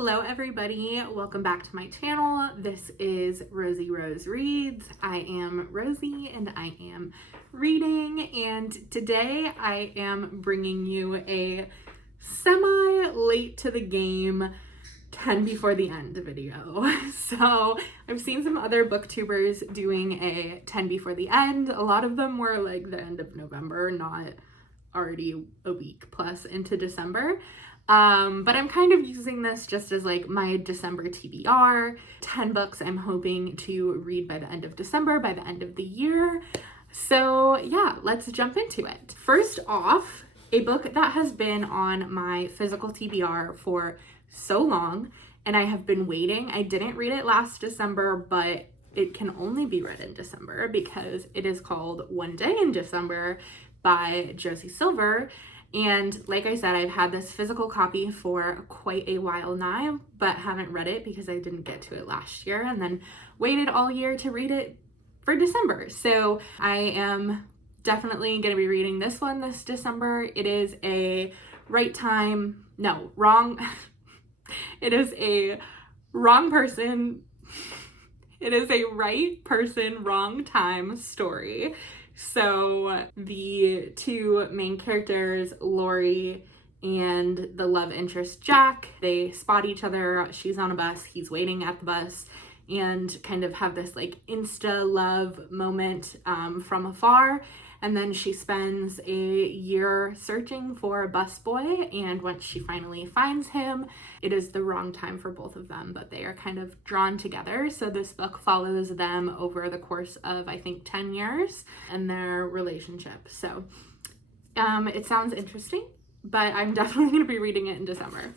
Hello everybody, welcome back to my channel. This is Rosie Rose Reads. I am Rosie and I am reading, and today I am bringing you a semi late to the game 10 before the end video. So I've seen some other booktubers doing a 10 before the end. A lot of them were like the end of November, not already a week plus into December. But I'm kind of using this just as like my December TBR, 10 books I'm hoping to read by the end of December, by the end of the year. So yeah, let's jump into it. First off, a book that has been on my physical TBR for so long, and I have been waiting. I didn't read it last December, but it can only be read in December because it is called One Day in December by Josie Silver. And like I said, I've had this physical copy for quite a while now, but haven't read it because I didn't get to it last year and then waited all year to read it for December. So I am definitely going to be reading this one this December. It is a wrong. It is a wrong person. It is a right person, wrong time story. So the two main characters, Lori and the love interest Jack, they spot each other. She's on a bus, he's waiting at the bus, and kind of have this like insta love moment from afar. And then she spends a year searching for a busboy, and once she finally finds him, it is the wrong time for both of them, but they are kind of drawn together. So this book follows them over the course of, I think, 10 years and their relationship. So it sounds interesting, but I'm definitely going to be reading it in December.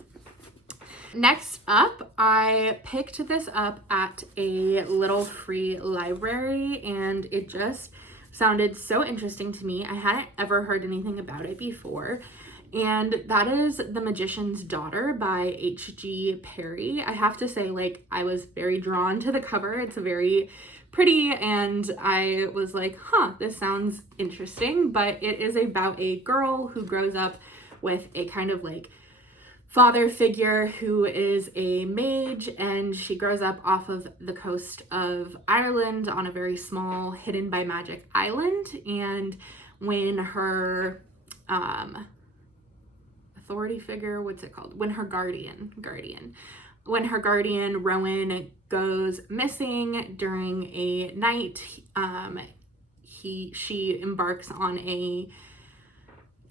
Next up, I picked this up at a little free library, and it just sounded so interesting to me. I hadn't ever heard anything about it before, and that is The Magician's Daughter by H.G. Perry. I have to say, like, I was very drawn to the cover. It's very pretty, and I was like, this sounds interesting. But it is about a girl who grows up with a kind of like father figure who is a mage, and she grows up off of the coast of Ireland on a very small hidden by magic island. And when her authority figure, what's it called, when her guardian Rowan goes missing during a night, she embarks on a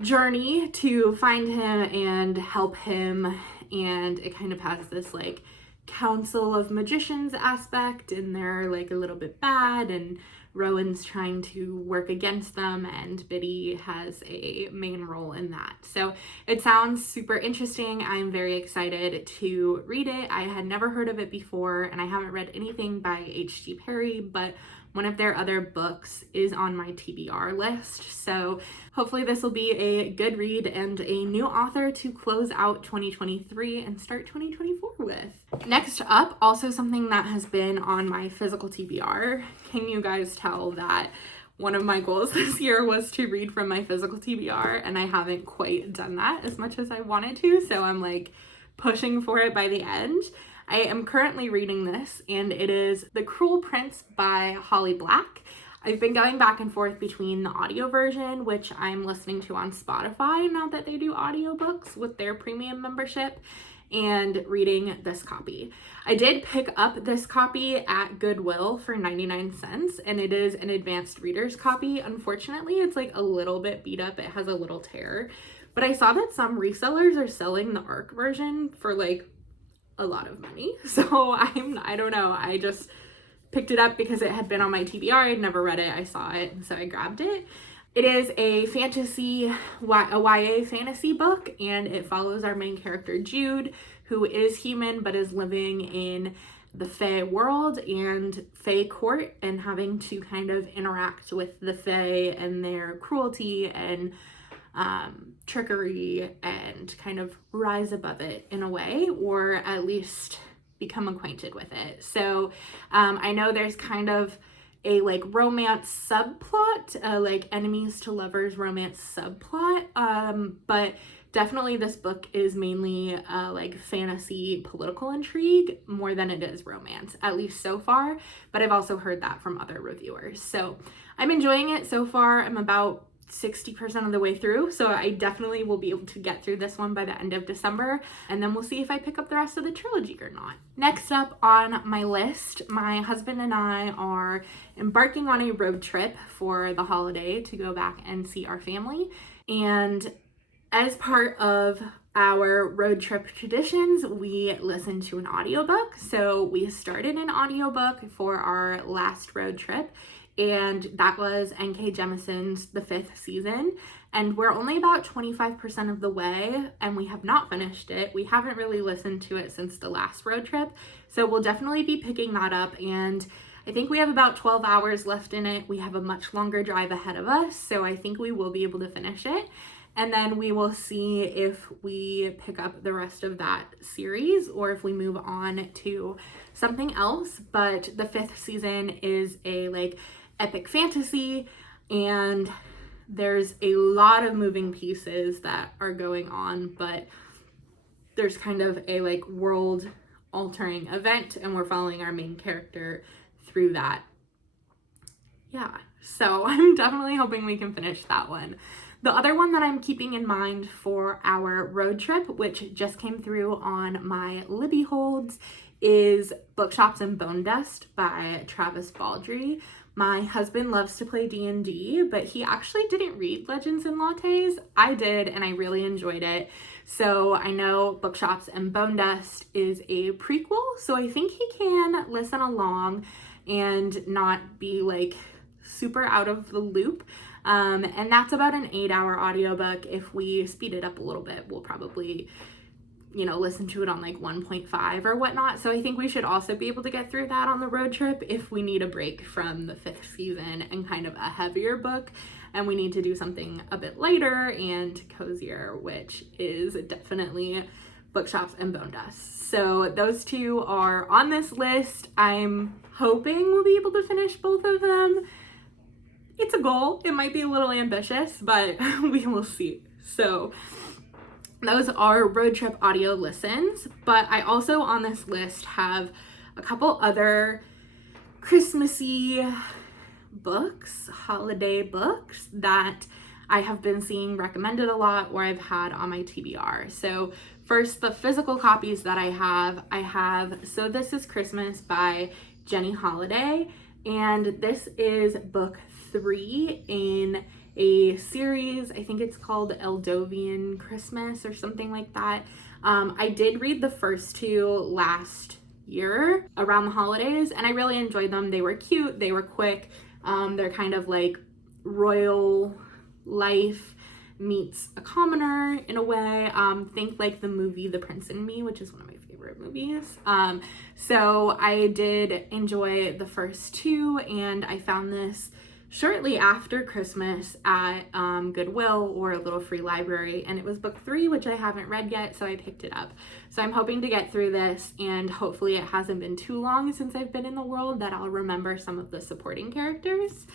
journey to find him and help him, and it kind of has this like council of magicians aspect, and they're like a little bit bad, and Rowan's trying to work against them, and Biddy has a main role in that. So it sounds super interesting. I'm very excited to read it. I had never heard of it before, and I haven't read anything by H.G. Perry, but one of their other books is on my TBR list. So hopefully this will be a good read and a new author to close out 2023 and start 2024 with. Next up, also something that has been on my physical TBR. Can you guys tell that one of my goals this year was to read from my physical TBR, and I haven't quite done that as much as I wanted to, so I'm like pushing for it by the end. I am currently reading this, and it is The Cruel Prince by Holly Black. I've been going back and forth between the audio version, which I'm listening to on Spotify now that they do audiobooks with their premium membership, and reading this copy. I did pick up this copy at Goodwill for 99 cents, and it is an advanced reader's copy. Unfortunately, it's like a little bit beat up. It has a little tear, but I saw that some resellers are selling the ARC version for like a lot of money. So I don't know. I just picked it up because it had been on my TBR. I'd never read it. I saw it, and so I grabbed it. It is a YA fantasy book, and it follows our main character Jude, who is human but is living in the Fae world and Fae court, and having to kind of interact with the Fae and their cruelty and trickery, and kind of rise above it in a way, or at least become acquainted with it. So I know there's kind of a like romance subplot, like enemies to lovers romance subplot, but definitely this book is mainly like fantasy political intrigue more than it is romance, at least so far, but I've also heard that from other reviewers. So I'm enjoying it so far. I'm about 60% of the way through, so I definitely will be able to get through this one by the end of December, and then we'll see if I pick up the rest of the trilogy or not. Next up on my list, my husband and I are embarking on a road trip for the holiday to go back and see our family, and as part of our road trip traditions, we listen to an audiobook. So we started an audiobook for our last road trip, and that was N.K. Jemisin's The Fifth Season, and we're only about 25% of the way, and we have not finished it. We haven't really listened to it since the last road trip, so we'll definitely be picking that up, and I think we have about 12 hours left in it. We have a much longer drive ahead of us, so I think we will be able to finish it, and then we will see if we pick up the rest of that series or if we move on to something else. But The Fifth Season is a like epic fantasy, and there's a lot of moving pieces that are going on, but there's kind of a like world altering event, and we're following our main character through that. Yeah, so I'm definitely hoping we can finish that one. The other one that I'm keeping in mind for our road trip, which just came through on my Libby holds, is Bookshops and Bone Dust by Travis Baldree. My husband loves to play D&D, but he actually didn't read Legends and Lattes. I did, and I really enjoyed it. So I know Bookshops and Bone Dust is a prequel, so I think he can listen along and not be like super out of the loop. And that's about an 8-hour audiobook. If we speed it up a little bit, we'll probably, listen to it on like 1.5 or whatnot. So I think we should also be able to get through that on the road trip if we need a break from The Fifth Season and kind of a heavier book, and we need to do something a bit lighter and cozier, which is definitely Bookshops and Bone Dust. So those two are on this list. I'm hoping we'll be able to finish both of them. It's a goal. It might be a little ambitious, but we will see. So those are road trip audio listens, but I also on this list have a couple other Christmassy books, holiday books that I have been seeing recommended a lot or I've had on my TBR. So first, the physical copies that I have So This Is Christmas by Jenny Holiday, and this is book 3 in a series. I think it's called Eldovian Christmas or something like that. I did read the first two last year around the holidays, and I really enjoyed them. They were cute, they were quick. They're kind of like royal life meets a commoner in a way. Think like the movie The Prince and Me, which is one of my favorite movies. So I did enjoy the first two, and I found this shortly after Christmas at Goodwill or a little free library, and it was book 3, which I haven't read yet, so I picked it up. So I'm hoping to get through this, and hopefully it hasn't been too long since I've been in the world that I'll remember some of the supporting characters.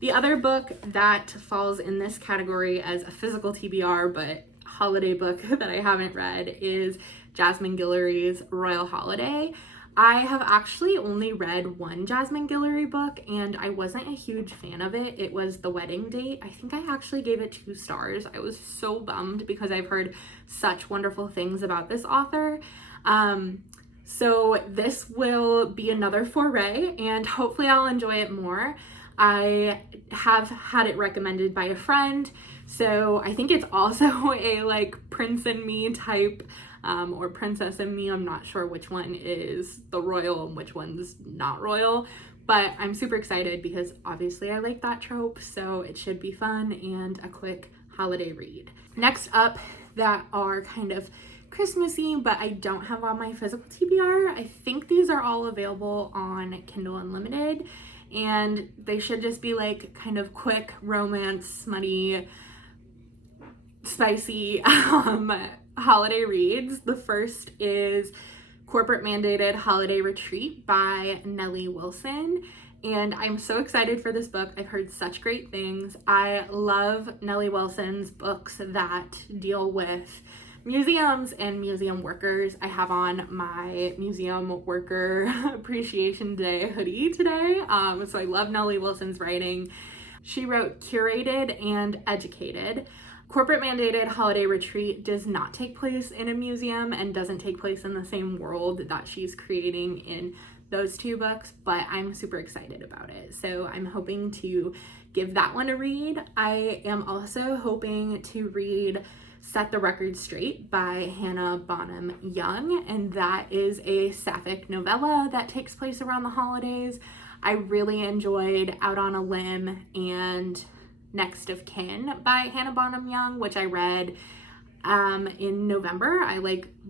The other book that falls in this category as a physical TBR but holiday book that I haven't read is Jasmine Guillory's Royal Holiday. I have actually only read one Jasmine Guillory book, and I wasn't a huge fan of it. It was The Wedding Date. I think I actually gave it 2 stars. I was so bummed because I've heard such wonderful things about this author. So this will be another foray, and hopefully I'll enjoy it more. I have had it recommended by a friend, so I think it's also a like Prince and Me type or Princess and Me. I'm not sure which one is the royal and which one's not royal, but I'm super excited because obviously I like that trope, so it should be fun and a quick holiday read. Next up, that are kind of Christmassy, but I don't have on my physical TBR. I think these are all available on Kindle Unlimited, and they should just be like kind of quick romance, smutty, spicy holiday reads. The first is Corporate Mandated Holiday Retreat by Nellie Wilson, and I'm so excited for this book. I've heard such great things. I love Nellie Wilson's books that deal with museums and museum workers. I have on my Museum Worker Appreciation Day hoodie today, so I love Nellie Wilson's writing. She wrote Curated and Educated. Corporate Mandated Holiday Retreat does not take place in a museum and doesn't take place in the same world that she's creating in those two books, but I'm super excited about it. So I'm hoping to give that one a read. I am also hoping to read Set the Record Straight by Hannah Bonham Young, and that is a sapphic novella that takes place around the holidays. I really enjoyed Out on a Limb and Next of Kin by Hannah Bonham Young, which I read in November. I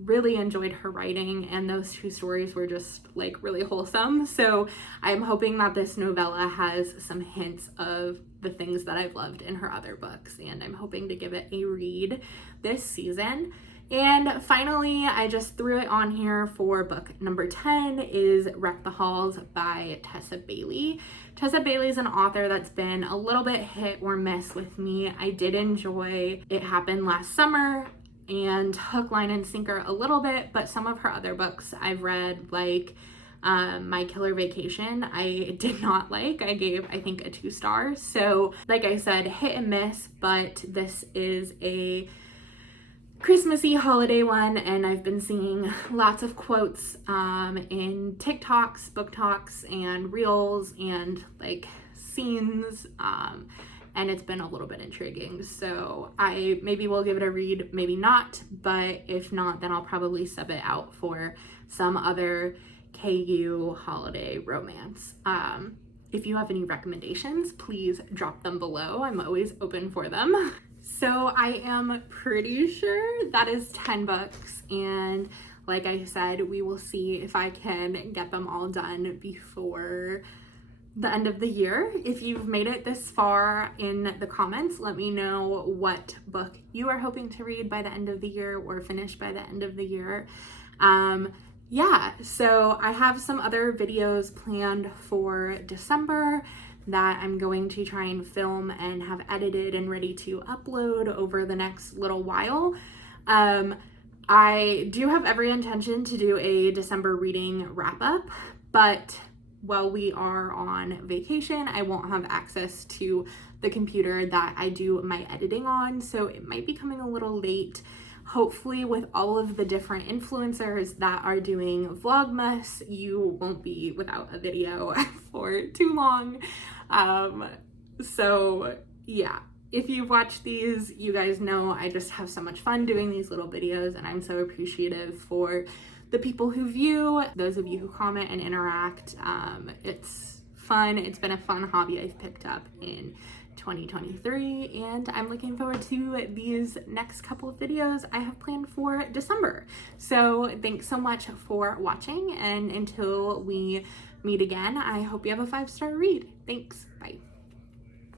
really enjoyed her writing, and those two stories were just really wholesome. So I'm hoping that this novella has some hints of the things that I've loved in her other books, and I'm hoping to give it a read this season. And finally, I just threw it on here for book number 10 is Wreck the Halls by Tessa Bailey. Tessa Bailey is an author that's been a little bit hit or miss with me. I did enjoy It Happened Last Summer and Hook, Line, and Sinker a little bit, but some of her other books I've read, like My Killer Vacation, I did not like. I gave, I think, a 2 stars. So like I said, hit and miss, but this is a Christmassy holiday one, and I've been seeing lots of quotes in TikToks, book talks, and reels, and scenes, and it's been a little bit intriguing. So I maybe will give it a read, maybe not, but if not, then I'll probably sub it out for some other KU holiday romance. If you have any recommendations, please drop them below. I'm always open for them. So I am pretty sure that is 10 books, and like I said, we will see if I can get them all done before the end of the year. If you've made it this far in the comments, let me know what book you are hoping to read by the end of the year or finish by the end of the year. Yeah, so I have some other videos planned for December that I'm going to try and film and have edited and ready to upload over the next little while. I do have every intention to do a December reading wrap up, but while we are on vacation, I won't have access to the computer that I do my editing on, so it might be coming a little late. Hopefully with all of the different influencers that are doing Vlogmas, you won't be without a video for too long. So yeah, if you've watched these, you guys know I just have so much fun doing these little videos, and I'm so appreciative for the people who view, those of you who comment and interact. It's fun. It's been a fun hobby I've picked up in 2023, and I'm looking forward to these next couple of videos I have planned for December. So thanks so much for watching, and until we meet again, I hope you have a 5-star read. Thanks. Bye.